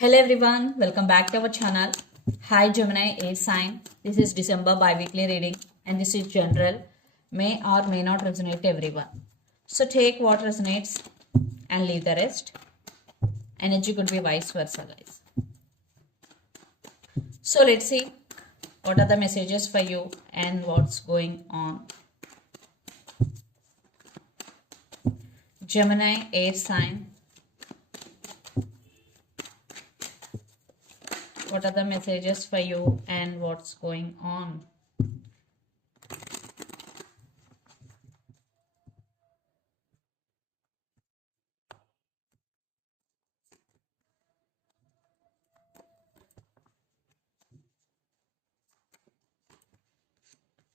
Hello everyone, welcome back to our channel. Hi Gemini Air Sign. This is December bi-weekly reading and this is general. May or may not resonate to everyone. So take what resonates and leave the rest. Energy could be vice versa, guys. So let's see what are the messages for you and what's going on. Gemini Air Sign. What are the messages for you and what's going on?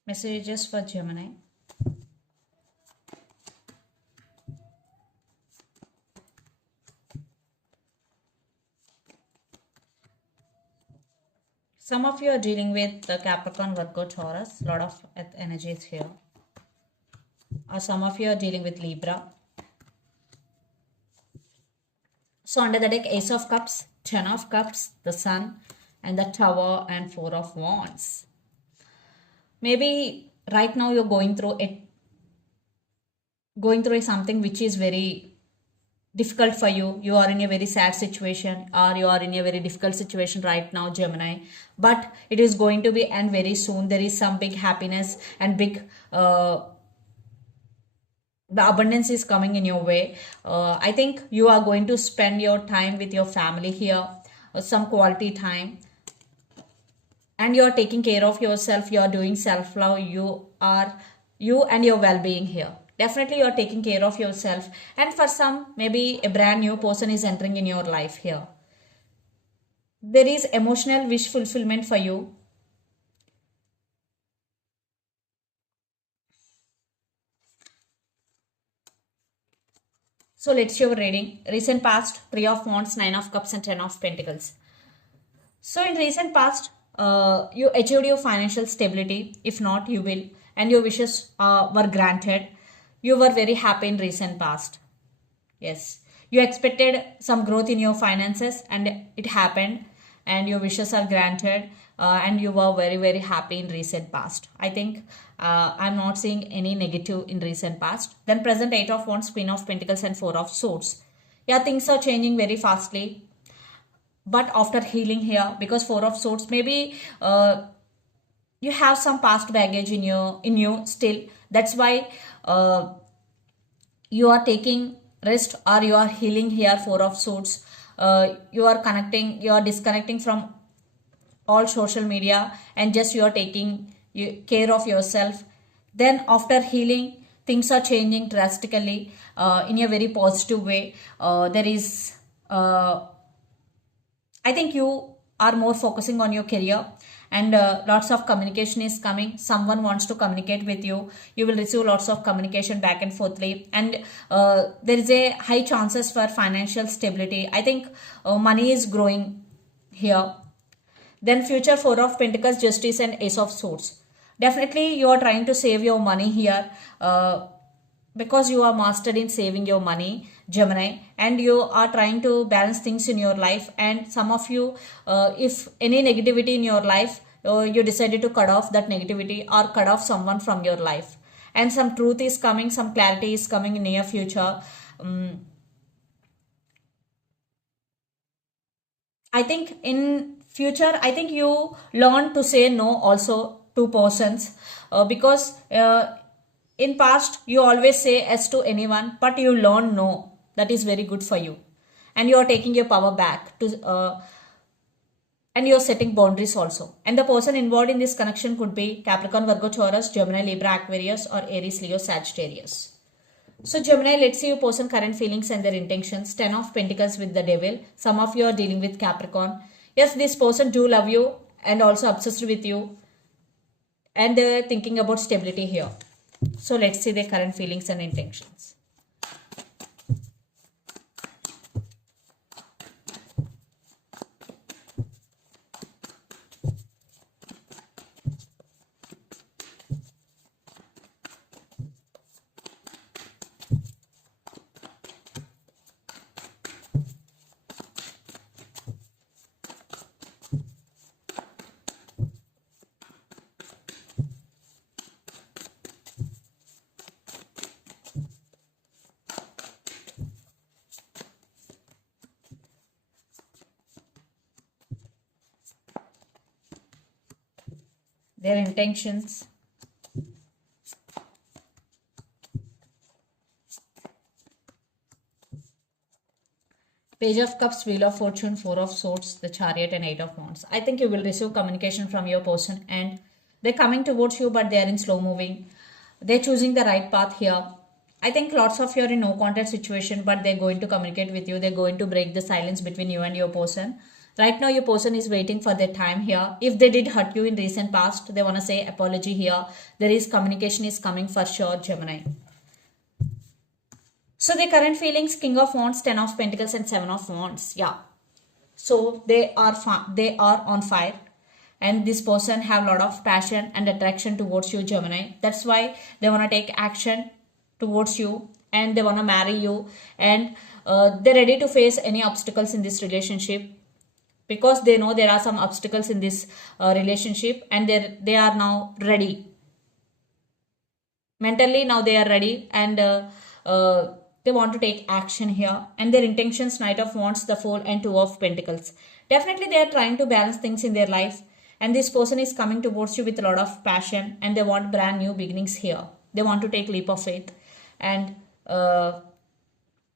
Messages for Gemini. Some of you are dealing with the Capricorn, Virgo, Taurus. A lot of energy is here. Or some of you are dealing with Libra. So under the deck, Ace of Cups, Ten of Cups, the Sun, and the Tower, and Four of Wands. Maybe right now you're going through something which is very difficult for you. You are in a very sad situation or you are in a very difficult situation right now, Gemini, but it is going to be end very soon. There is some big happiness and big the abundance is coming in your way. I think you are going to spend your time with your family here, some quality time, and you are taking care of yourself. You are doing self-love. You and your well-being here. Definitely you are taking care of yourself, and for some maybe a brand new person is entering in your life here. There is emotional wish fulfillment for you. So let's show reading. Recent past, Three of Wands, Nine of Cups, and Ten of Pentacles. So in recent past, you achieved your financial stability. If not, you will, and your wishes were granted. You were very happy in recent past. Yes, you expected some growth in your finances, and it happened, and your wishes are granted, and you were very happy in recent past. I think I'm not seeing any negative in recent past. Then present, Eight of Wands, Queen of Pentacles, and Four of Swords. Yeah, things are changing very fastly, but after healing here, because Four of Swords, maybe you have some past baggage in you still. That's why you are taking rest or you are healing here. Four of Swords. You are connecting, you are disconnecting from all social media, and just you are taking care of yourself. Then after healing, things are changing drastically in a very positive way. There is I think you are more focusing on your career, and lots of communication is coming. Someone wants to communicate with you. You will receive lots of communication back and forthly, and there is a high chances for financial stability. I think money is growing here. Then future, Four of Pentacles, Justice, and Ace of Swords. Definitely you are trying to save your money here. Because you are mastered in saving your money, Gemini, and you are trying to balance things in your life. And some of you, if any negativity in your life, you decided to cut off that negativity or cut off someone from your life, and some truth is coming, some clarity is coming in near future. I think in future, I think you learn to say no also to persons, because in past you always say yes to anyone, but you learn no. That is very good for you, and you are taking your power back to, and you are setting boundaries also. And the person involved in this connection could be Capricorn, Virgo, Taurus, Gemini, Libra, Aquarius, or Aries, Leo, Sagittarius. So Gemini, let's see your person current feelings and their intentions. Ten of Pentacles with the Devil. Some of you are dealing with Capricorn. Yes, this person do love you and also obsessed with you, and they're thinking about stability here. So let's see their current feelings and intentions. their intentions. Page of Cups, Wheel of Fortune, Four of Swords, the Chariot, and Eight of Wands. I think you will receive communication from your person and they're coming towards you, but they are in slow moving. They're choosing the right path here. I think lots of you are in no contact situation, but they're going to communicate with you. They're going to break the silence between you and your person. Right now, your person is waiting for their time here. If they did hurt you in recent past, they want to say apology here. There is communication is coming for sure, Gemini. So the current feelings, King of Wands, Ten of Pentacles, and Seven of Wands. Yeah. So they are on fire, and this person have a lot of passion and attraction towards you, Gemini. That's why they want to take action towards you and they want to marry you, and they're ready to face any obstacles in this relationship because they know there are some obstacles in this relationship, and they are now ready. Mentally now they are ready, and they want to take action here, and their intentions, Knight of Wands, the Fool, and Two of Pentacles. Definitely they are trying to balance things in their life, and this person is coming towards you with a lot of passion, and they want brand new beginnings here. They want to take leap of faith, and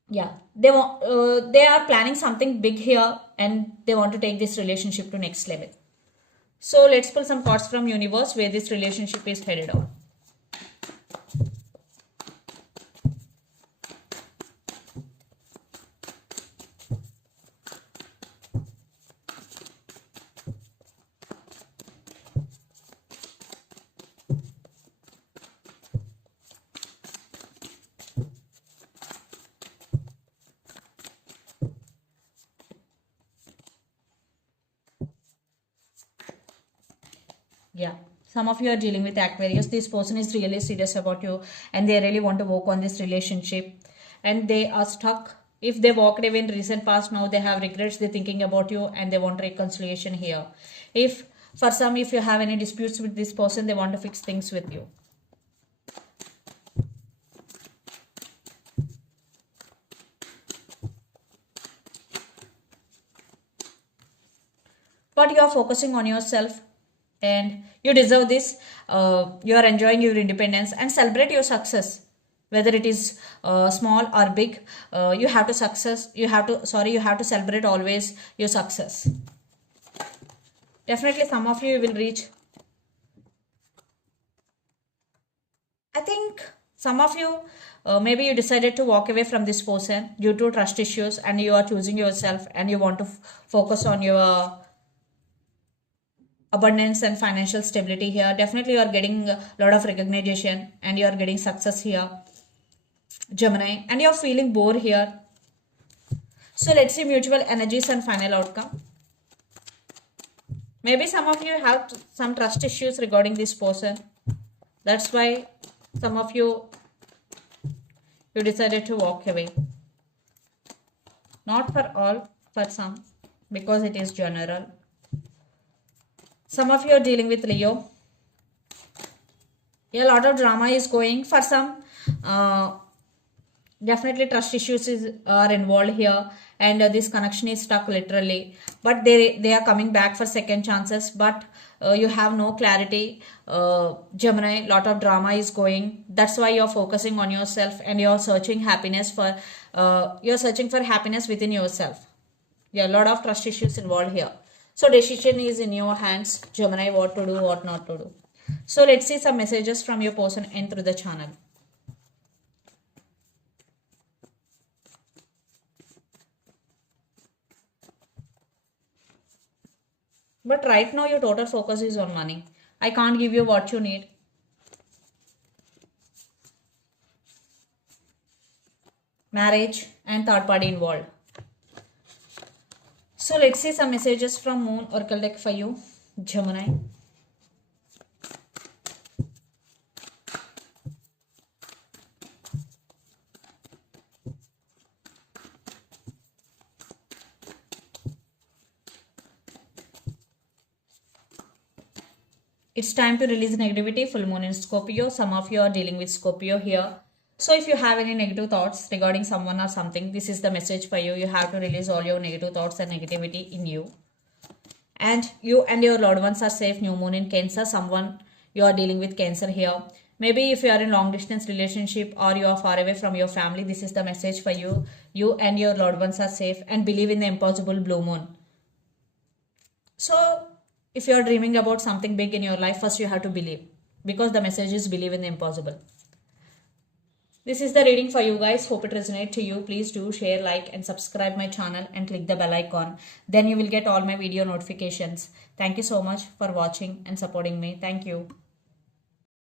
yeah, they are planning something big here, and they want to take this relationship to next level. So let's pull some cards from universe where this relationship is headed on. Yeah, some of you are dealing with Aquarius. This person is really serious about you, and they really want to work on this relationship, and they are stuck. If they walked away in recent past, now they have regrets. They're thinking about you and they want reconciliation here. If for some, if you have any disputes with this person, they want to fix things with you. But you are focusing on yourself, and you deserve this. You are enjoying your independence and celebrate your success, whether it is small or big. You have to celebrate always your success. Definitely some of you will reach. I think some of you, maybe you decided to walk away from this person due to trust issues, and you are choosing yourself, and you want to focus on your abundance and financial stability here. Definitely you are getting a lot of recognition, and you are getting success here, Gemini, and you are feeling bored here. So let's see mutual energies and final outcome. Maybe some of you have some trust issues regarding this person. That's why some of you decided to walk away. Not for all, for some, because it is general. Some of you are dealing with Leo. Yeah, a lot of drama is going. For some, definitely trust issues are involved here, and this connection is stuck literally. But they are coming back for second chances. But you have no clarity, Gemini. Lot of drama is going. That's why you're focusing on yourself, and you're searching happiness for. You're searching for happiness within yourself. Yeah, a lot of trust issues involved here. So decision is in your hands, Gemini, what to do, what not to do. So let's see some messages from your person in through the channel. But right now your total focus is on money. I can't give you what you need. Marriage and third party involved. So let's see some messages from Moon Oracle deck for you, Gemini. It's time to release negativity. Full moon in Scorpio. Some of you are dealing with Scorpio here. So if you have any negative thoughts regarding someone or something, this is the message for you. You have to release all your negative thoughts and negativity in you. And you and your loved ones are safe. New moon in Cancer. Someone you are dealing with Cancer here. Maybe if you are in long distance relationship or you are far away from your family, this is the message for you. You and your loved ones are safe, and believe in the impossible blue moon. So if you are dreaming about something big in your life, first you have to believe, because the message is believe in the impossible. This is the reading for you guys. Hope it resonates to you. Please do share, like and subscribe my channel and click the bell icon. Then you will get all my video notifications. Thank you so much for watching and supporting me. Thank you.